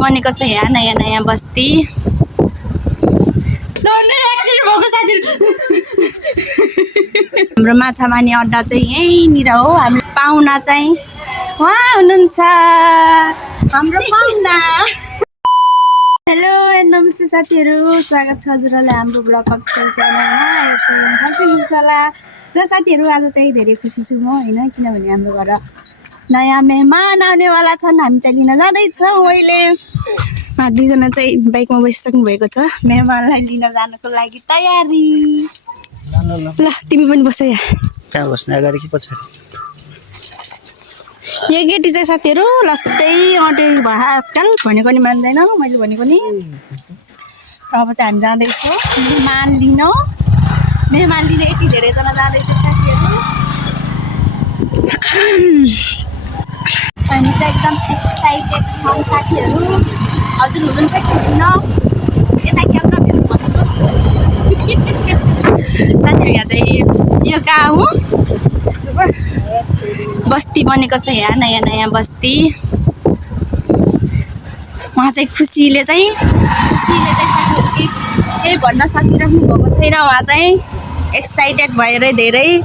बनेको छ यहाँ नयाँ नयाँ बस्ती। हाम्रो माछा मार्ने अड्डा चाहिँ यहीँनिर हो। हामी पाहुना चाहिँ उहाँ हुनुहुन्छ, हाम्रो पाहुना। हेलो नमस्ते साथीहरू, स्वागत छ हजुरहरूलाई हाम्रो ब्लग अफिसियल च्यानलमा। र साथीहरू आज चाहिँ धेरै खुसी छु म होइन, किनभने हाम्रो घर नयाँ मेहमान आउनेवाला छन्। हामी चाहिँ लिन जाँदैछौँ। अहिले दुईजना चाहिँ बाइकमा बसिसक्नु भएको छ। मेहमानलाई लिन जानको लागि तयारी। ल तिमी पनि बस यहाँ। कहाँ बस्ने, अगाडि कि पछाडि? यो केटी चाहिँ साथीहरू लास्टै अँटे भयो आजकल, भनेको नि मान्दैन, मैले भनेको नि। अब चाहिँ हामी जाँदैछौँ मेहमान लिन यति धेरैजना जाँदैछ साथीहरू। हामी चाहिँ एकदम एक्साइटेड छौँ साथीहरू। हजुर हुनुहुन्छ कि हुन्न यता क्यामेरा भेट्नु भन्नुहोस्। साथीहरू यहाँ चाहिँ यो कहाँ हो, बस्ती बनेको छ यहाँ नयाँ नयाँ बस्ती। उहाँ चाहिँ खुसीले चाहिँ साथीहरू केही भन्न सकिराख्नु भएको छैन। उहाँ चाहिँ एक्साइटेड भएर धेरै।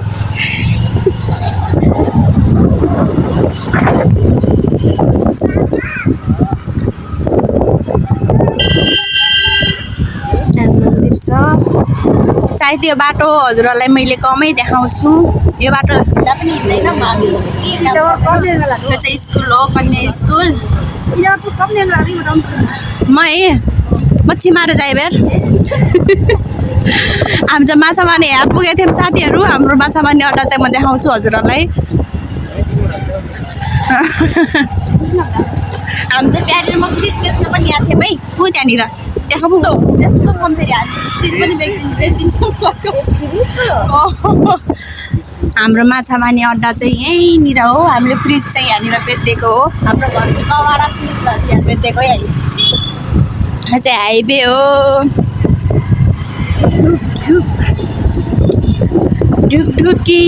मन्दिर छ सायद। यो बाटो हजुरहरूलाई मैले कमै देखाउँछु। यो बाटो हिँड्दा पनि हिँड्दैन। यो चाहिँ स्कुल हो, कन्या स्कुल। म छिमारो जाइबेर। हामी चाहिँ माछा मार्ने यहाँ पुगेको थियौँ साथीहरू। हाम्रो माछा मार्ने अड्डा चाहिँ म देखाउँछु हजुरहरूलाई। हामी चाहिँ प्याडेर म फ्रिज बेच्न पनि यहाँ थियौँ है। हो त्यहाँनिर त्यस्तो छ फेरि फ्रिज पनि बेचिदिन्छौँ। हाम्रो माछा मार्ने अड्डा चाहिँ यहीँनिर हो। हामीले फ्रिज चाहिँ यहाँनिर बेचिदिएको हो। हाम्रो घरको कवाडा फ्रिजहरू यहाँ बेचिदिएको है। यहाँ चाहिँ हाइवे हो। ढुकढुकी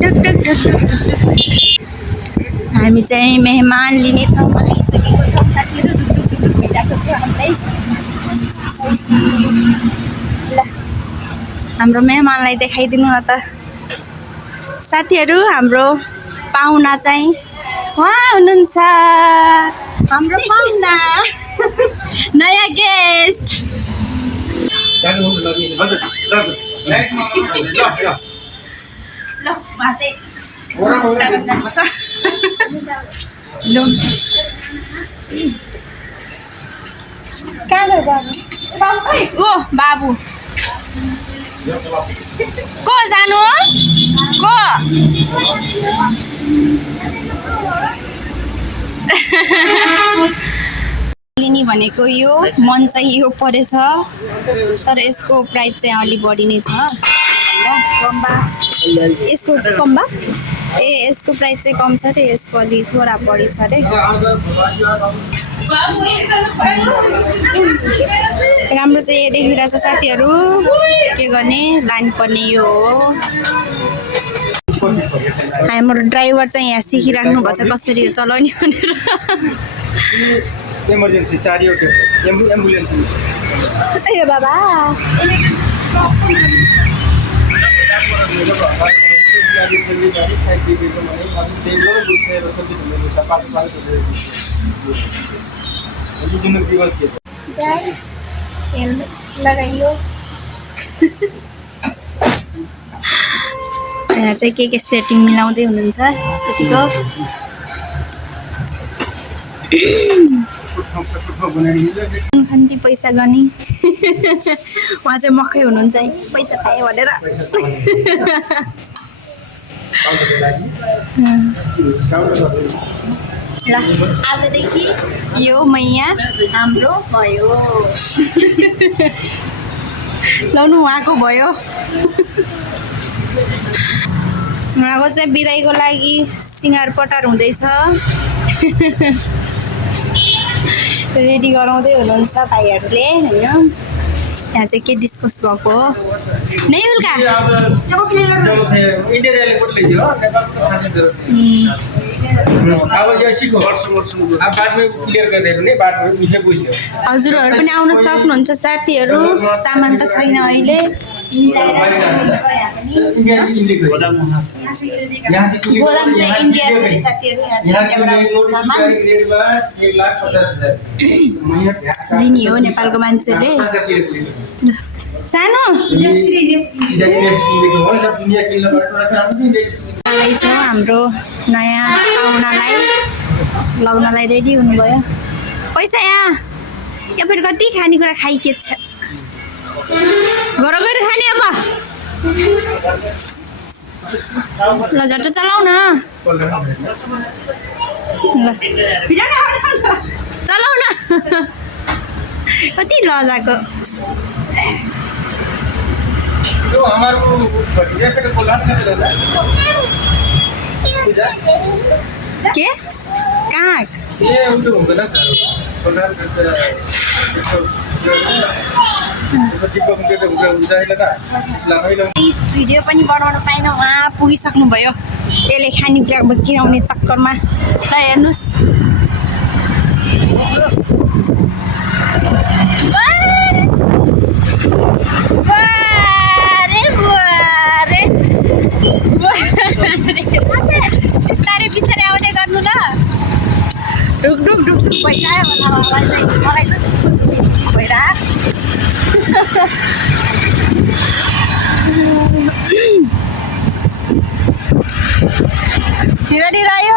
ढुकढुक। हामी चाहिँ मेहमान लिने ठाउँमा आइसकेको छौँ साथीहरू। ढुकढुक भेटाएको छ हामीलाई। ल हाम्रो मेहमानलाई देखाइदिनु न त साथीहरू। हाम्रो पाहुना चाहिँ उहाँ हुनुहुन्छ, हाम्रो पाहुना नयाँ गेस्ट। ल उहाँ चाहिँ ओ बाबु को जानु को लिने भनेको यो मन चाहिँ यो परेछ, तर यसको प्राइस चाहिँ अलि बढी नै छ। यसको कम्बा यसको प्राइस चाहिँ कम छ अरे, यसको अलि थोडा बढी छ अरे। राम्रो चाहिँ यो देखिरहेछ साथीहरू। के गर्ने, लाइन पर्ने यो हो। हाम्रो ड्राइभर चाहिँ यहाँ सिकिराख्नु भएको छ कसरी यो चलाउने भनेर। इमर्जेन्सी चाहिएको एम्बुलेन्स। ए बाबा लगाइयो। यहाँ चाहिँ के सेटिङ मिलाउँदै हुनुहुन्छ स्कुटीको। खान्ती पैसा गर्ने उहाँ चाहिँ मकै हुनुहुन्छ है, पैसा खायो भनेर। ल आजदेखि यो मैया हाम्रो भयो। लाउनु उहाँको भयो। उहाँको चाहिँ बिदाईको लागि सिँगार पटार हुँदैछ। रेडी गराउँदै हुनुहुन्छ भाइहरूले होइन। यहाँ चाहिँ के डिस्कस भएको हो नै उल्का अब यो सिको अब बादमा क्लियर गर्दै पनि बादमा निकै बुझ्यो हजुरहरू पनि आउन सक्नुहुन्छ साथीहरू सामान त छैन अहिले मिलाएर हुन्छ यहाँ पनि इन्डिया इन्डिया यहाँ से गोदाम चाहिँ इन्डिया छ रे साथीहरू यहाँ चाहिँ इन्डियाबाट सामान लिने हो नेपालको मान्छेले सानो छ हाम्रो नयाँ पाहुनालाई लाउनलाई रेडी हुनुभयो पैसा यहाँ फेरि कति खानेकुरा खाइके छ घर गएर खाने अब ल झट्ट चलाउ न चलाउ न कति लजाको जो हमारे भतीजे पे बोला था ना के कहाँ ये उनको होगा ना बोला भिडियो पनि बनाउन पाएन उहाँ पुगिसक्नुभयो त्यसले खानेकुरा किनाउने चक्करमा ल हेर्नुहोस् बिस्तारै बिस्तारै आउँदै गर्नु ल ढुक ढुक ढुक ढुक भइरह्यो मलाई चाहिँ ढिलो ढिलो आयो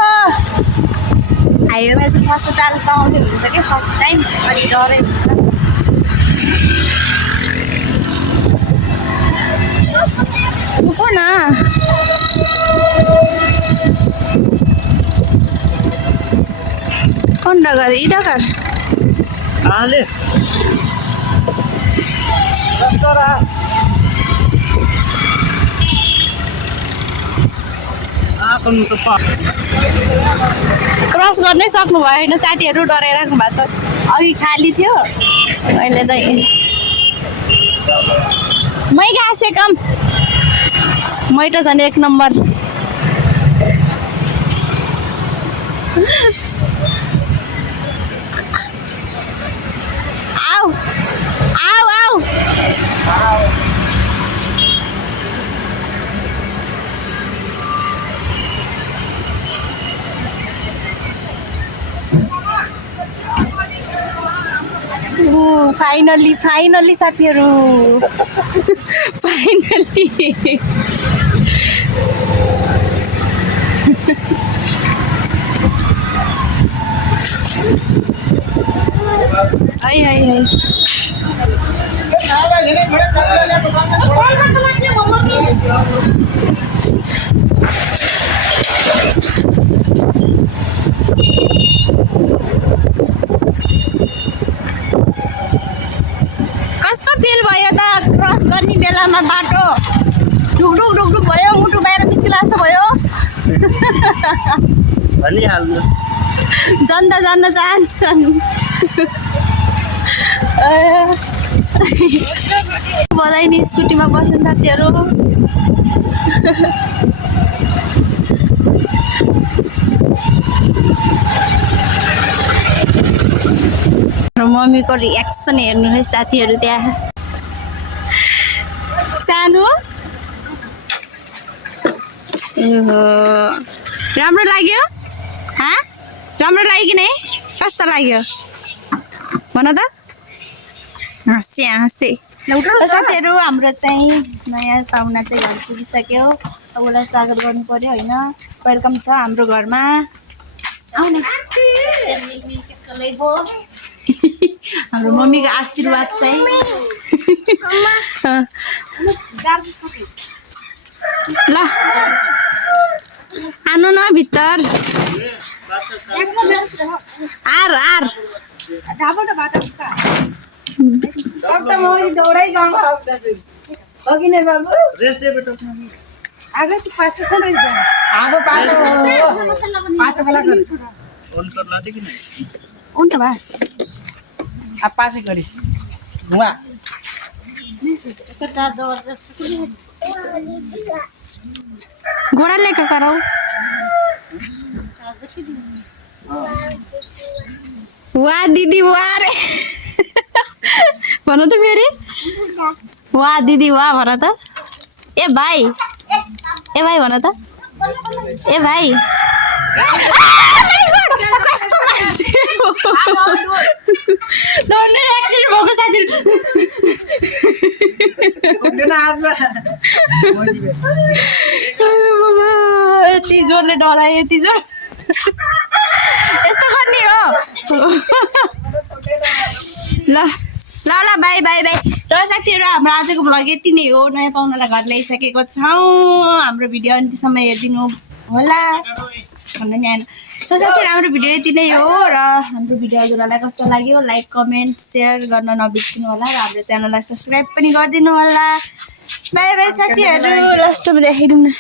हाइवेमा चाहिँ फर्स्ट टाल त आउँदै हुन्छ कि फर्स्ट टाइम अलिक डरै हुन्छ उको न कौन डगर ई डगर आले क्रस गर्नै सक्नु भयो होइन साथीहरू डराइराख्नु भएको छ अघि खाली थियो अहिले चाहिँ मै गाँसे कम मै त झन् एक नम्बर आऊ आऊ आऊ फाइनली फाइनली साथीहरू फाइनली है है है कस्तो फिल भयो त क्रस गर्ने बेलामा बाटो ढुक ढुक ढुक ढुक भयो मुटु बाहिर निस्किला जस्तो भयो जान्दा जान्न चाहन्छन् बधाई नि स्कुटीमा बस्नु साथीहरू मम्मीको रिएक्सन हेर्नुहोस् साथीहरू त्यहाँ सानो राम्रो लाग्यो राम्रो लाग्यो कि नै कस्तो लाग्यो भन त हाँसे हाँसे साथीहरू हाम्रो चाहिँ नयाँ पाहुना चाहिँ घर पुगिसक्यो अब उसलाई स्वागत गर्नु पर्यो होइन वेलकम छ हाम्रो घरमा आउनु हाम्रो मम्मीको आशीर्वाद चाहिँ ल आनु न भित्र आर आर घोड़ा लेकर कराओ वाह दिदी वाह रे भन त फेरि वाह दिदी वाह भन त ए भाइ भन त ए भाइ कस्तो मान्छे हो दोनों एक्सिडेन्ट भएको साथी यति जोरले डरायो यति जोर यस्तो गर्ने हो ल ल ल बाई बाई बाई र साथीहरू हाम्रो आजको भ्लग यति नै हो नयाँ पाहुनालाई घर ल्याइसकेको छौँ हाम्रो भिडियो अन्त्यसम्म हेरिदिनु होला भन्नु नि आएन सो साथीहरू हाम्रो भिडियो यति नै हो र हाम्रो भिडियो हजुरहरूलाई कस्तो लाग्यो लाइक कमेन्ट सेयर गर्न नबिर्सिनु होला र हाम्रो च्यानललाई सब्सक्राइब पनि गरिदिनु होला बाई बाई साथीहरू लास्टमा देखाइदिउँ न